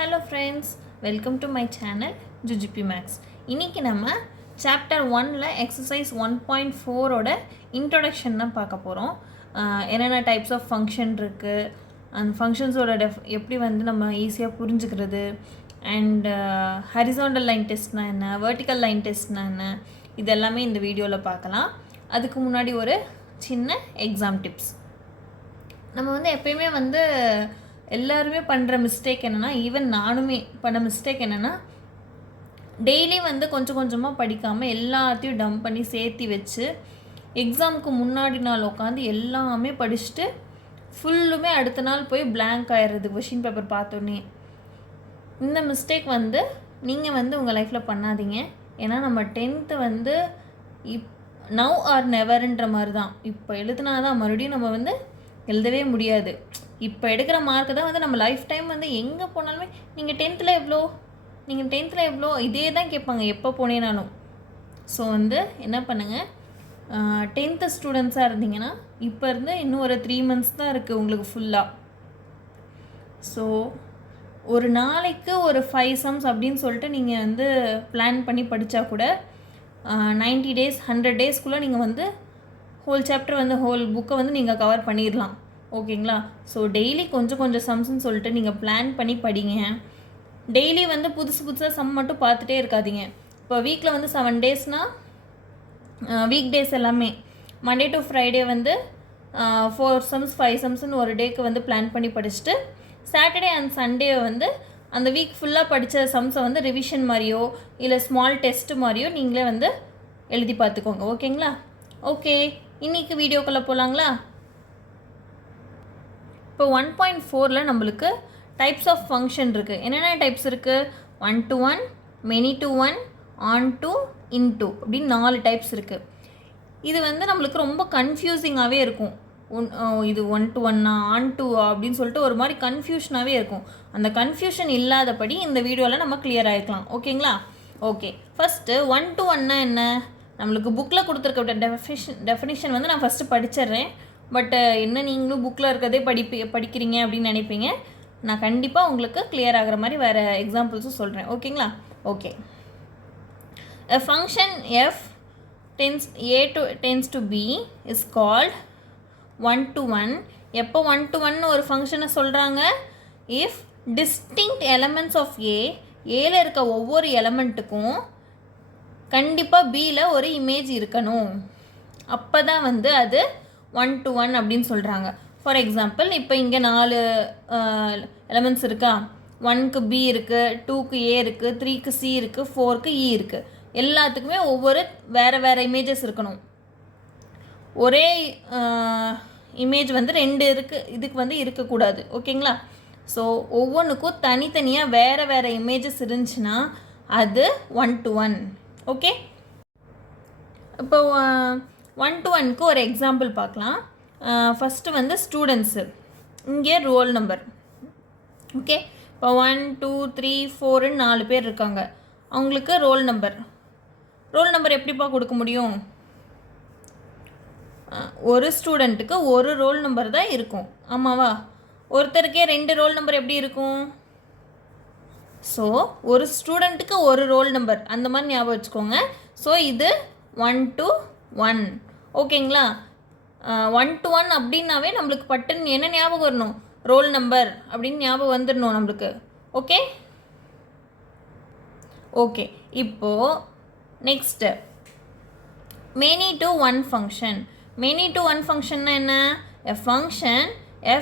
Hello friends, welcome to my channel JUJUPImaths. இன்னைக்கு நம்ம chapter 1ல exercise 1.4 ஓட introduction தான் பார்க்க போறோம். என்னென்ன types of function இருக்கு, and functions ஓட எப்படி வந்து நம்ம ஈஸியா புரிஞ்சுக்கிறது, and horizontal line test னா என்ன, vertical line test னா என்ன, இது எல்லாமே இந்த வீடியோல பார்க்கலாம். அதுக்கு முன்னாடி ஒரு சின்ன exam tips. நம்ம வந்து எப்பயுமே வந்து எல்லாருமே பண்ணுற மிஸ்டேக் என்னென்னா, ஈவன் நானுமே பண்ண மிஸ்டேக் என்னென்னா, டெய்லி வந்து கொஞ்சம் கொஞ்சமாக படிக்காமல் எல்லாத்தையும் டம்ப் பண்ணி சேர்த்தி வச்சு எக்ஸாமுக்கு முன்னாடி நாள் உட்காந்து எல்லாமே படிச்சுட்டு ஃபுல்லுமே அடுத்த நாள் போய் blank ஆயிடுறது கொஷின் பேப்பர் பார்த்தோன்னே. இந்த மிஸ்டேக் வந்து நீங்கள் வந்து உங்கள் லைஃப்பில் பண்ணாதீங்க. ஏன்னா நம்ம 10th வந்து நவ் ஆர் நெவர்ன்ற மாதிரி தான். இப்போ எழுதுனா தான் மறுபடியும் நம்ம வந்து எழுதவே முடியாது. இப்போ எடுக்கிற மார்க்கு தான் வந்து நம்ம லைஃப் டைம் வந்து எங்கே போனாலுமே நீங்கள் 10th எவ்வளோ இதே தான் கேட்பாங்க எப்போ போனேனாலும். ஸோ வந்து என்ன பண்ணுங்கள், 10th ஸ்டூடெண்ட்ஸாக இருந்தீங்கன்னா இப்போ இருந்து இன்னும் ஒரு 3 months தான் இருக்குது உங்களுக்கு ஃபுல்லாக. ஸோ ஒரு நாளைக்கு ஒரு 5 sums அப்படின்னு சொல்லிட்டு நீங்கள் வந்து பிளான் பண்ணி படித்தா கூட 90 days 100 daysக்குள்ளே நீங்கள் வந்து ஹோல் சாப்டர் வந்து ஹோல் புக்கை வந்து நீங்கள் கவர் பண்ணிடலாம். ஓகேங்களா? ஸோ டெய்லி கொஞ்சம் கொஞ்சம் சம்ஸ்ன்னு சொல்லிட்டு நீங்கள் பிளான் பண்ணி படிங்க. டெய்லி வந்து புதுசாக சம் மட்டும் பார்த்துட்டே இருக்காதீங்க. இப்போ வீக்கில் வந்து 7 daysனால் வீக் டேஸ் எல்லாமே மண்டே டு ஃப்ரைடே வந்து 4 sums 5 sumsன்னு ஒரு டேக்கு வந்து பிளான் பண்ணி படிச்சுட்டு சாட்டர்டே அண்ட் சண்டே வந்து அந்த வீக் ஃபுல்லாக படித்த சம்ஸை வந்து ரிவிஷன் மாதிரியோ இல்லை ஸ்மால் டெஸ்ட் மாதிரியோ நீங்களே வந்து எழுதி பார்த்துக்கோங்க. ஓகேங்களா? ஓகே, இன்றைக்கி வீடியோக்குள்ளே போகலாங்களா? இப்போ 1.4ல் நம்மளுக்கு டைப்ஸ் ஆஃப் ஃபங்க்ஷன் இருக்குது. என்னென்ன டைப்ஸ் இருக்குது? 1 to 1, many to 1, on to, into அப்படின்னு 4 டைப்ஸ் இருக்குது. இது வந்து நம்மளுக்கு ரொம்ப கன்ஃபியூசிங்காகவே இருக்கும். இது 1 to 1 on to அப்படின்னு சொல்லிட்டு ஒரு மாதிரி கன்ஃபியூஷனாகவே இருக்கும். அந்த கன்ஃபியூஷன் இல்லாதபடி இந்த வீடியோவில் நம்ம கிளியர் ஆகிக்கலாம். ஓகேங்களா? ஓகே, ஃபஸ்ட்டு 1 to 1னா என்ன? நம்மளுக்கு புக்கில் கொடுத்துருக்க டெஃபினிஷன் வந்து நான் ஃபஸ்ட்டு படிச்சிடுறேன். பட் என்ன நீங்களும் புக்கில் இருக்கிறதே படிக்கிறீங்க அப்படின்னு நினைப்பீங்க. நான் கண்டிப்பாக உங்களுக்கு கிளியர் ஆகிற மாதிரி வேறு எக்ஸாம்பிள்ஸும் சொல்கிறேன். ஓகேங்களா? Okay, a function f tends to b is called 1 to 1. எப்போ 1 to 1 ஒரு ஃபங்க்ஷனை சொல்கிறாங்க? if distinct elements of ஏல இருக்க ஒவ்வொரு எலமெண்ட்டுக்கும் கண்டிப்பாக பியில் ஒரு இமேஜ் இருக்கணும். அப்போ தான் வந்து அது 1 to 1 அப்படின்னு சொல்கிறாங்க. ஃபார் எக்ஸாம்பிள், இப்போ இங்கே 4 எலமெண்ட்ஸ் இருக்கா? 1க்கு பி இருக்குது, 2க்கு ஏ இருக்குது, 3க்கு சி இருக்குது, 4க்கு இ இருக்குது. எல்லாத்துக்குமே ஒவ்வொரு வேறு இமேஜஸ் இருக்கணும். ஒரே இமேஜ் வந்து 2 இருக்குது, இதுக்கு வந்து இருக்கக்கூடாது. ஓகேங்களா? ஸோ ஒவ்வொன்றுக்கும் தனித்தனியாக வேறு இமேஜஸ் இருந்துச்சுன்னா அது 1 to 1. ஓகே, இப்போ 1 to 1க்கு ஒரு எக்ஸாம்பிள் பார்க்கலாம். ஃபஸ்ட்டு வந்து ஸ்டூடெண்ட்ஸு, இங்கே ரோல் நம்பர். ஓகே, இப்போ 1 2 3 4ன்னு 4 பேர் இருக்காங்க. அவங்களுக்கு ரோல் நம்பர் எப்படிப்பா கொடுக்க முடியும்? ஒரு ஸ்டூடெண்ட்டுக்கு ஒரு ரோல் நம்பர் தான் இருக்கும். ஆமாவா? ஒருத்தருக்கே 2 ரோல் நம்பர் எப்படி இருக்கும்? ஸோ ஒரு ஸ்டூடெண்ட்டுக்கு ஒரு ரோல் நம்பர், அந்த மாதிரி ஞாபகம் வச்சுக்கோங்க. ஸோ இது 1 to 1. ஓகேங்களா? 1 to 1 அப்படின்னாவே நம்மளுக்கு பட்டுன்னு என்ன ஞாபகம் வரணும்? ரோல் நம்பர் அப்படின்னு ஞாபகம் வந்துடணும் நம்மளுக்கு. ஓகே ஓகே, இப்போது next many to 1 function. many to 1 ஃபங்க்ஷன்னா என்ன? a function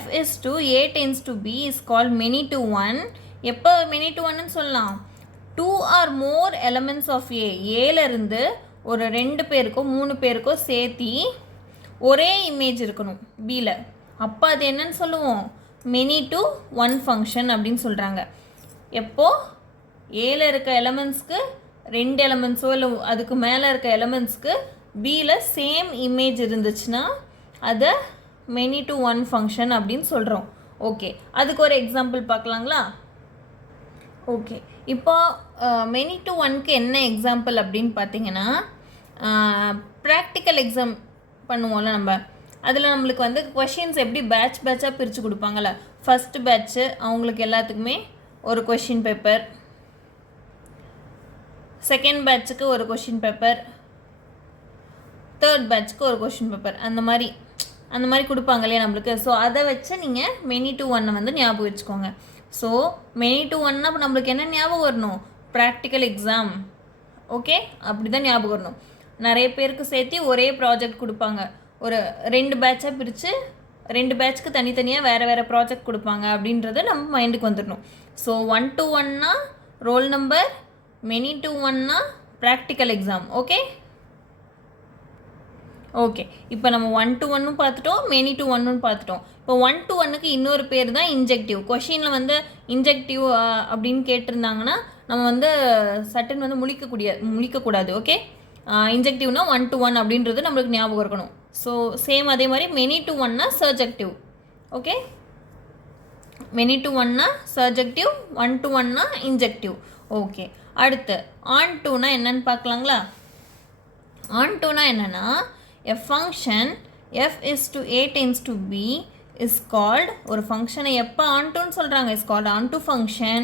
f is to a tends to b is called many to 1. எப்போ many to 1ன்னு சொல்லலாம்? 2 or more elements of ஏலேருந்து ஒரு 2 பேருக்கோ 3 பேருக்கோ சேர்த்தி ஒரே இமேஜ் இருக்கணும் பியில். அப்போ அது என்னன்னு சொல்லுவோம்? many to 1 ஃபங்க்ஷன் அப்படின்னு சொல்கிறாங்க. எப்போது ஏல இருக்க எலமெண்ட்ஸ்க்கு 2 எலமெண்ட்ஸோ இல்லை அதுக்கு மேலே இருக்க எலமெண்ட்ஸ்க்கு பியில் சேம் இமேஜ் இருந்துச்சுன்னா அதை many to 1 ஃபங்க்ஷன் அப்படின்னு சொல்கிறோம். ஓகே, அதுக்கு ஒரு எக்ஸாம்பிள் பார்க்கலாங்களா? ஓகே, இப்போ many to 1க்கு என்ன எக்ஸாம்பிள் அப்படின்னு பார்த்தீங்கன்னா, ப்ராக்டிக்கல் எக்ஸாம் பண்ணுவோம்ல நம்ம, அதில் நம்மளுக்கு வந்து கொஷின்ஸ் எப்படி பேட்சாக பிரித்து கொடுப்பாங்கள்ல. ஃபஸ்ட்டு பேட்ச்சு அவங்களுக்கு எல்லாத்துக்குமே ஒரு கொஷின் பேப்பர், செகண்ட் பேட்சுக்கு ஒரு கொஷின் பேப்பர், தேர்ட் பேட்சுக்கு ஒரு கொஷின் பேப்பர், அந்த மாதிரி கொடுப்பாங்க இல்லையா நம்மளுக்கு. ஸோ அதை வச்சு நீங்கள் மெனி டு ஒன்னை வந்து ஞாபகம் வச்சுக்கோங்க. ஸோ மெனி டு ஒன்னா இப்போ நம்மளுக்கு என்ன ஞாபகம் வரணும்? Practical exam. ஓகே, அப்படி தான் ஞாபகம் வரணும். நிறைய பேருக்கு சேர்த்து ஒரே ப்ராஜெக்ட் கொடுப்பாங்க. ஒரு 2 பேட்சாக பிரித்து 2 பேட்ச்க்கு தனித்தனியாக வேறு ப்ராஜெக்ட் கொடுப்பாங்க அப்படின்றது நம்ம மைண்டுக்கு வந்துடணும். ஸோ 1 to 1னா ரோல் நம்பர், மெனி டு ஒன்னா ப்ராக்டிக்கல் எக்ஸாம். ஓகே, இப்போ நம்ம 1 to 1 பார்த்துட்டோம், மெனி டு 1 பார்த்துட்டோம். இப்போ 1 to 1க்கு இன்னொரு பேர் தான் இன்ஜெக்டிவ். கொஷினில் வந்து இன்ஜெக்டிவ் அப்படின்னு கேட்டிருந்தாங்கன்னா நம்ம வந்து சட்டன் வந்து முழிக்கக்கூடாது. ஓகே, இன்ஜெக்டிவ்னா 1 to 1 அப்படின்றது நம்மளுக்கு ஞாபகம் இருக்கணும். ஸோ சேம் அதே மாதிரி மெனி டு ஒன்னா சர்ஜெக்டிவ். ஓகே, மெனி டு ஒன்னா சர்ஜெக்டிவ், 1 to 1னா இன்ஜெக்டிவ். ஓகே, அடுத்து ஆன் டூனா என்னன்னு பார்க்கலாங்களா? ஆன் டூனா என்னென்னா, a function f is to a tends to b is called, ஒரு ஃபங்க்ஷனை எப்போ ஆன்டூன்னு சொல்கிறாங்க, is called onto function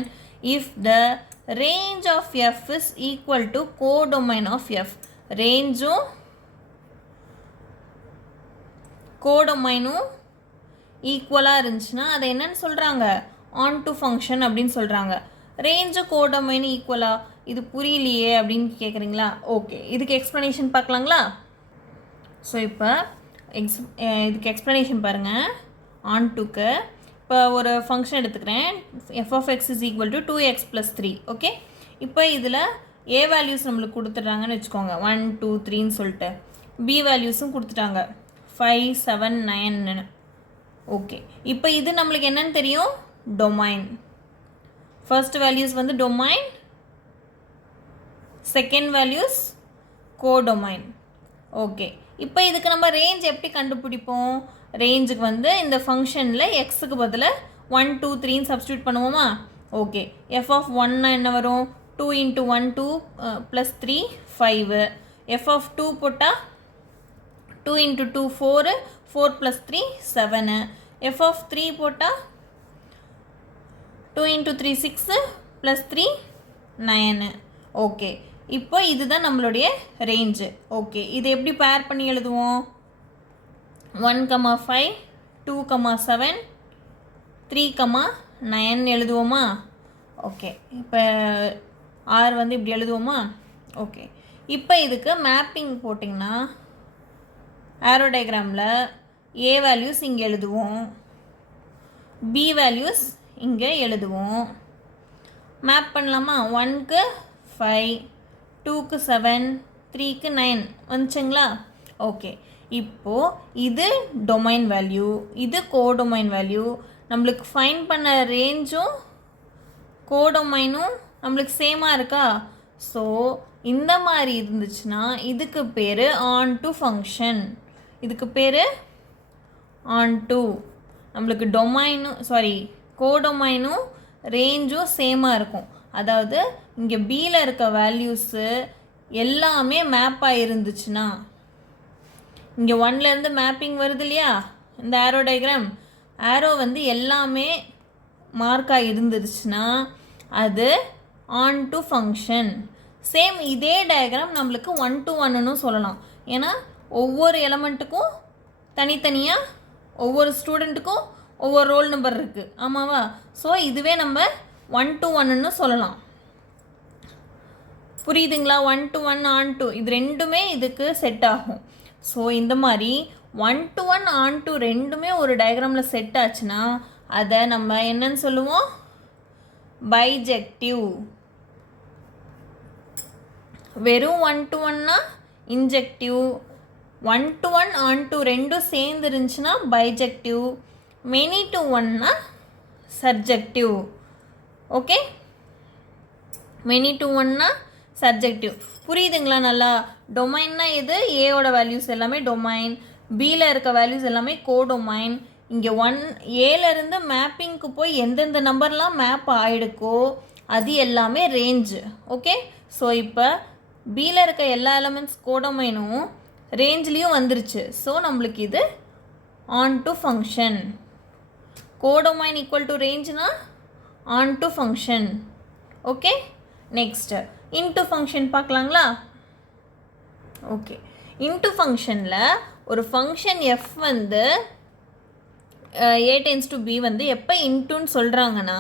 if the range of f is equal to codomain of f. ரேஞ்சும் கோடொமைனும் ஈக்குவலாக இருந்துச்சுன்னா அதை என்னன்னு சொல்கிறாங்க? ஆன்டு ஃபங்க்ஷன் அப்படின்னு சொல்கிறாங்க. ரேஞ்சு கோடொமைனும் ஈக்குவலா, இது புரியலையே அப்படின்னு கேட்குறீங்களா? ஓகே, இதுக்கு எக்ஸ்ப்ளனேஷன் பார்க்கலாங்களா? ஸோ இப்போ இதுக்கு எக்ஸ்ப்ளனேஷன் பாருங்கள். ஆன்டுக்கு இப்போ ஒரு ஃபங்க்ஷன் எடுத்துக்கிறேன். F of x is equal to 2x + 3. Okay, இப்போ இதில் ஏ வேல்யூஸ் நம்மளுக்கு கொடுத்துட்றாங்கன்னு வச்சுக்கோங்க, 1 2 3ன்னு சொல்லிட்டு. பி வேல்யூஸும் கொடுத்துட்டாங்க 5 7 9. ஓகே, இப்போ இது நம்மளுக்கு என்னன்னு தெரியும்? டொமைன். ஃபர்ஸ்ட் வேல்யூஸ் வந்து domain, second values codomain. Okay, இப்போ இதுக்கு நம்ம ரேஞ்ச் எப்படி கண்டுபிடிப்போம்? ரேஞ்சுக்கு வந்து இந்த ஃபங்க்ஷனில் எக்ஸுக்கு பதிலாக 1 2 3ன்னு சப்ஸ்டியூட் பண்ணுவோமா? ஓகே, எஃப் ஆஃப் 1னா என்ன வரும்? 2 × 1 2 + 3 5. எஃப் ஆஃப் 2 போட்டால் 2 × 2 4 4 + 3 7. எஃப் ஆஃப் 3 போட்டால் 2 × 3 6 + 3 9. ஓகே, இப்போ இதுதான் நம்மளுடைய ரேஞ்சு. ஓகே, இது எப்படி பேர் பண்ணி எழுதுவோம்? 1, 5 2, 7 3, 9 எழுதுவோமா? ஓகே, இப்போ ஆர் வந்து இப்படி எழுதுவோமா? ஓகே, இப்போ இதுக்கு மேப்பிங் போட்டிங்கன்னா ஆரோ டயக்ராமில் ஏ வேல்யூஸ் இங்கே எழுதுவோம், பி வேல்யூஸ் இங்கே எழுதுவோம். மேப் பண்ணலாமா? 1க்கு 5, 2க்கு 7, 3க்கு 9 வந்துச்சுங்களா? ஓகே, இப்போது இது டொமைன் வேல்யூ, இது கோடொமைன் வேல்யூ. நம்மளுக்கு ஃபைண்ட் பண்ண ரேஞ்சும் கோடொமைனும் நம்மளுக்கு சேமாக இருக்கா? ஸோ இந்த மாதிரி இருந்துச்சுன்னா இதுக்கு பேர் ஆன்டு ஃபங்க்ஷன். இதுக்கு பேர் ஆன்டு. நம்மளுக்கு கோடொமைனும் ரேஞ்சும் சேமாக இருக்கும். அதாவது இங்கே பியில் இருக்க வேல்யூஸு எல்லாமே மேப்பாக இருந்துச்சுன்னா, இங்கே 1லேருந்து மேப்பிங் வருது இல்லையா இந்த ஆரோ டயக்ராம், ஆரோ வந்து எல்லாமே மார்க்காக இருந்துச்சுன்னா அது ஆன்டு ஃபங்க்ஷன். சேம் இதே டயக்ராம் நம்மளுக்கு 1 to 1ன்னு சொல்லலாம். ஏன்னா ஒவ்வொரு எலமெண்ட்டுக்கும் தனித்தனியாக ஒவ்வொரு ஸ்டூடெண்ட்டுக்கும் ஒவ்வொரு ரோல் நம்பர் இருக்குது, ஆமாவா? ஸோ இதுவே நம்ம 1 to 1ன்னு சொல்லலாம். புரியுதுங்களா? 1 to 1 on to இது ரெண்டுமே இதுக்கு செட் ஆகும். ஸோ இந்த மாதிரி 1 to 1 on to ரெண்டுமே ஒரு டயக்ராமில் செட் ஆச்சுன்னா அதை நம்ம என்னன்னு சொல்லுவோம்? பைஜெக்டிவ். வெறும் 1 to 1னா இன்ஜெக்டிவ், 1 to 1 on to ரெண்டும் சேர்ந்து இருந்துச்சுன்னா பைஜெக்டிவ், மெனி டு 1னா சர்ஜெக்டிவ். ஓகே, மெனி டு 1னா சர்ஜெக்டிவ். புரியுதுங்களா? நல்லா டொமைன்னா இது ஏயோட வேல்யூஸ் எல்லாமே டொமைன், பியில் இருக்க வேல்யூஸ் எல்லாமே கோடொமைன். இங்கே ஏலேருந்து மேப்பிங்க்கு போய் எந்தெந்த நம்பர்லாம் மேப் ஆகிடுக்கோ அது எல்லாமே ரேஞ்சு. ஓகே, ஸோ இப்போ பியில் இருக்க எல்லா எலமெண்ட்ஸ் கோடொமைனும் ரேஞ்ச்லேயும் வந்துருச்சு. ஸோ நம்மளுக்கு இது onto function. Codomain equal to ரேஞ்சுனா onto function. Okay, next into function பார்க்கலாங்களா? ஓகே, into functionல ஒரு function f வந்து a tends to b வந்து எப்போ intoன்னு சொல்கிறாங்கன்னா,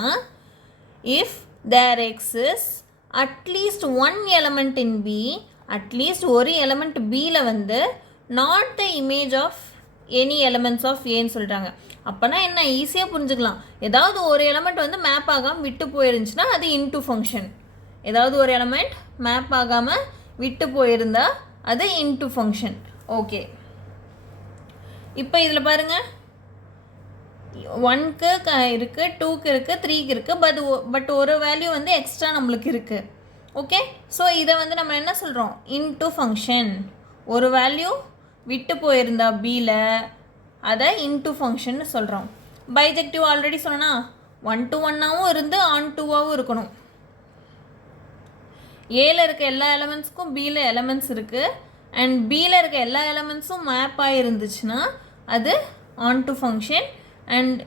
if there exists at least one element in b, at least ஒரு element bல வந்து not the image of any elements of aன்னு சொல்கிறாங்க. அப்போனா என்ன, ஈஸியாக புரிஞ்சுக்கலாம். ஏதாவது ஒரு எலமெண்ட் வந்து மேப் ஆகாமல் விட்டு போயிருந்துச்சுன்னா அது இன்டூ ஃபங்க்ஷன். ஏதாவது ஒரு எலமெண்ட் மேப் ஆகாமல் விட்டு போயிருந்தா அது இன்டூ ஃபங்க்ஷன். ஓகே, இப்போ இதில் பாருங்கள், 1க்கு இருக்குது, 2க்கு இருக்குது, 3க்கு இருக்குது, பட் ஒரு வேல்யூ வந்து எக்ஸ்ட்ரா நம்மளுக்கு இருக்குது. ஓகே, ஸோ இதை வந்து நம்ம என்ன சொல்கிறோம், இன்டூ ஃபங்க்ஷன். ஒரு வேல்யூ விட்டு போயிருந்தா பியில் அதை இன்டூ ஃபங்க்ஷன்னு சொல்கிறோம். பைஜெக்டிவ் ஆல்ரெடி சொன்னால் 1 to 1ஆகவும் இருந்து on 2ஆகவும் இருக்கணும். ஏல இருக்க எல்லா எலமெண்ட்ஸ்க்கும் பியில் எலமெண்ட்ஸ் இருக்குது அண்ட் பியில் இருக்க எல்லா எலமெண்ட்ஸும் மேப் ஆகிருந்துச்சுன்னா அது on to ஃபங்க்ஷன். அண்ட்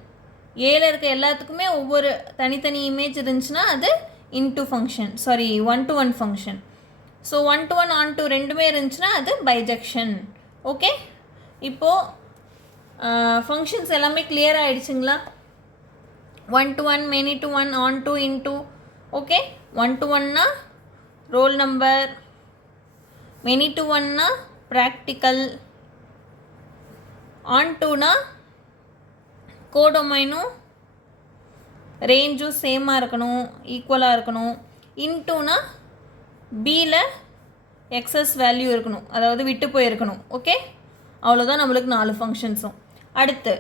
ஏல இருக்க எல்லாத்துக்குமே ஒவ்வொரு தனித்தனி இமேஜ் இருந்துச்சுன்னா அது into function, sorry 1 to 1 function. So 1 to 1 on 2 ரெண்டுமே இருந்துச்சுன்னா அது பைஜெக்ஷன். ஓகே, இப்போது ஃபங்க்ஷன்ஸ் எல்லாமே கிளியர் ஆகிடுச்சுங்களா? 1 to 1, many to 1, on to, into. ஓகே, 1 to 1னா ரோல் நம்பர், many to 1னா ப்ராக்டிக்கல், on toனா கோடொமைனும் ரேஞ்சும் சேமாக இருக்கணும், ஈக்குவலாக இருக்கணும். இன்டூனா பியில் எக்ஸஸ் வேல்யூ இருக்கணும், அதாவது விட்டு போயிருக்கணும். ஓகே, அவ்வளோதான் நம்மளுக்கு 4 ஃபங்க்ஷன்ஸும். அடுத்து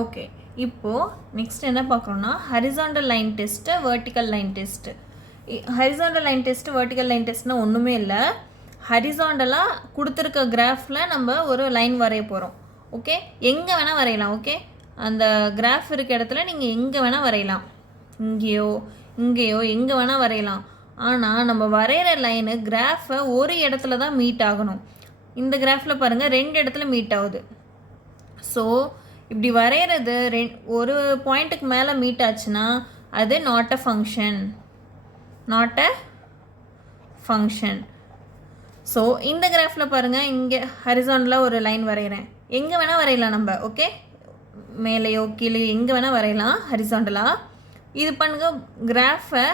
ஓகே, இப்போது நெக்ஸ்ட் என்ன பார்க்குறோன்னா horizontal line test, vertical line test. Horizontal line test, vertical line டெஸ்ட்னால் ஒன்றுமே இல்லை. ஹரிசாண்டலாக கொடுத்துருக்க கிராஃபில் நம்ம ஒரு லைன் வரைய போகிறோம். ஓகே, எங்கே வேணால் வரையலாம். ஓகே, அந்த கிராஃப் இருக்க இடத்துல நீங்கள் எங்கே வேணால் வரையலாம், இங்கேயோ இங்கேயோ எங்கே வேணால் வரையலாம். ஆனால் நம்ம வரைகிற லைனு கிராஃபை ஒரு இடத்துல தான் மீட் ஆகணும். இந்த கிராஃபில் பாருங்கள் 2 இடத்துல மீட் ஆகுது. ஸோ இப்படி வரைகிறது ஒரு பாயிண்ட்டுக்கு மேலே மீட் ஆச்சுன்னா அது not a function, not a function. So இந்த கிராஃபில் பாருங்கள், இங்கே ஹரிசாண்டலாக ஒரு லைன் வரைகிறேன், எங்கே வேணால் வரையலாம் நம்ம. ஓகே, மேலேயோ கீழே எங்கே வேணால் வரையலாம் ஹரிசாண்டலாக. இது பண்ணுங்கள், கிராஃபை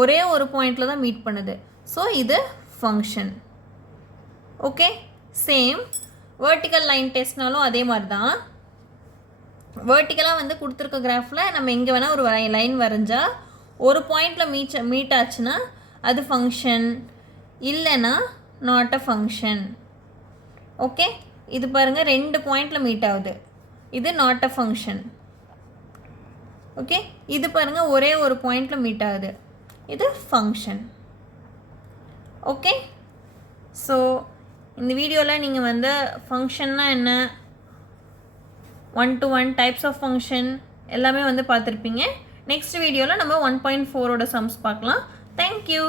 ஒரே ஒரு பாயிண்டில் தான் மீட் பண்ணுது. ஸோ இது function. Okay, same vertical line டெஸ்ட்னாலும் அதே மாதிரி தான். வெர்டிக்கலாக வந்து கொடுத்துருக்க கிராஃபில் நம்ம எங்கே வேணால் ஒரு லைன் வரைஞ்சால் ஒரு பாயிண்டில் மீட் ஆச்சுன்னா அது ஃபங்க்ஷன், இல்லைன்னா நாட் அ ஃபங்க்ஷன். ஓகே, இது பாருங்கள் 2 பாயிண்டில் மீட் ஆகுது, இது நாட் அ ஃபங்க்ஷன். ஓகே, இது பாருங்கள் ஒரே ஒரு பாயிண்டில் மீட் ஆகுது, இது ஃபங்க்ஷன். ஓகே, ஸோ இந்த வீடியோவில் நீங்கள் வந்து ஃபங்க்ஷன்னா என்ன, 1 to 1 டைப்ஸ் ஆஃப் ஃபங்க்ஷன் எல்லாமே வந்து பார்த்துருப்பீங்க. நெக்ஸ்ட் வீடியோவில் நம்ம 1.4ஓட சம்ஸ் பார்க்கலாம். தேங்க்யூ.